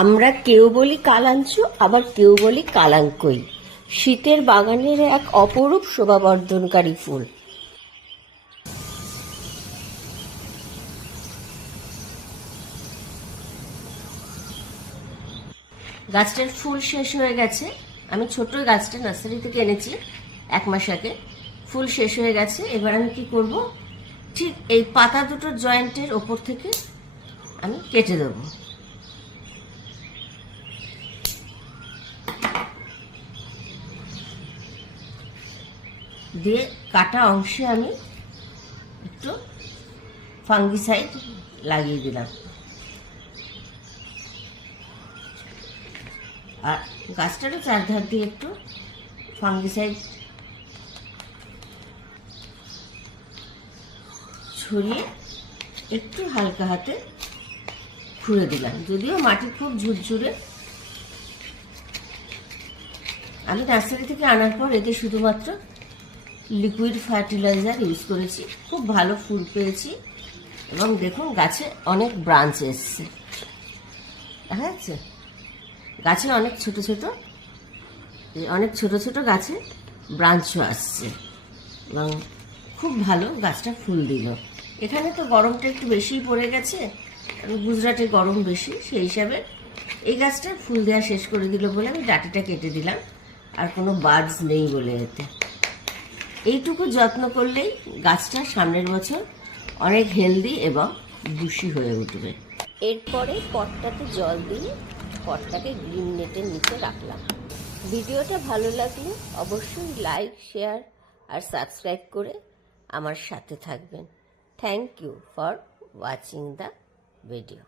আমরা কেউ বলি কালাঞ্চু, আবার কেউ বলি কালাঙ্কই। শীতের বাগানের এক অপরূপ শোভাবর্ধনকারী ফুল। গাছটার ফুল শেষ হয়ে গেছে। আমি ছোট গাছটা নার্সারি থেকে এনেছি 1 মাস আগে। ফুল শেষ হয়ে গেছে। এবার আমি কি করব, ঠিক এই পাতা দুটোর জয়েন্টের ওপর থেকে আমি কেটে দেব। দিয়ে কাটা অংশে আমি একটু ফাঙ্গিসাইড লাগিয়ে দিলাম। আর গাছটারও চারধার দিয়ে একটু ফাঙ্গিসাইড ছড়িয়ে একটু হালকা হাতে খুঁড়ে দিলাম। যদিও মাটি খুব ঝুরঝুরে। আমি নার্সারি থেকে আনার পর এতে শুধুমাত্র লিকুইড ফার্টিলাইজার ইউজ করেছি। খুব ভালো ফুল পেয়েছি এবং দেখুন গাছে অনেক ব্রাঞ্চ এসছে। দেখা যাচ্ছে গাছে অনেক ছোট ছোট গাছে ব্রাঞ্চও আসছে এবং খুব ভালো গাছটা ফুল দিল। এখানে তো গরমটা একটু বেশিই পড়ে গেছে, গুজরাটে গরম বেশি, সেই হিসাবে এই গাছটা ফুল দেওয়া শেষ করে দিল বলে আমি ডাঁটিটা কেটে দিলাম। আর কোনো বার্ডস নেই বলে এতে। এইটুকু যত্ন করলেই গাছটা সামনের বছর অনেক হেলদি এবং বুশি হয়ে উঠবে। এরপরে পটটাতে জল দিয়ে পটটাকে গ্রিন নেটের নিচে রাখলাম। ভিডিওটা ভালো লাগলে অবশ্যই লাইক, শেয়ার আর সাবস্ক্রাইব করে আমার সাথে থাকবেন। Thank you for watching the video.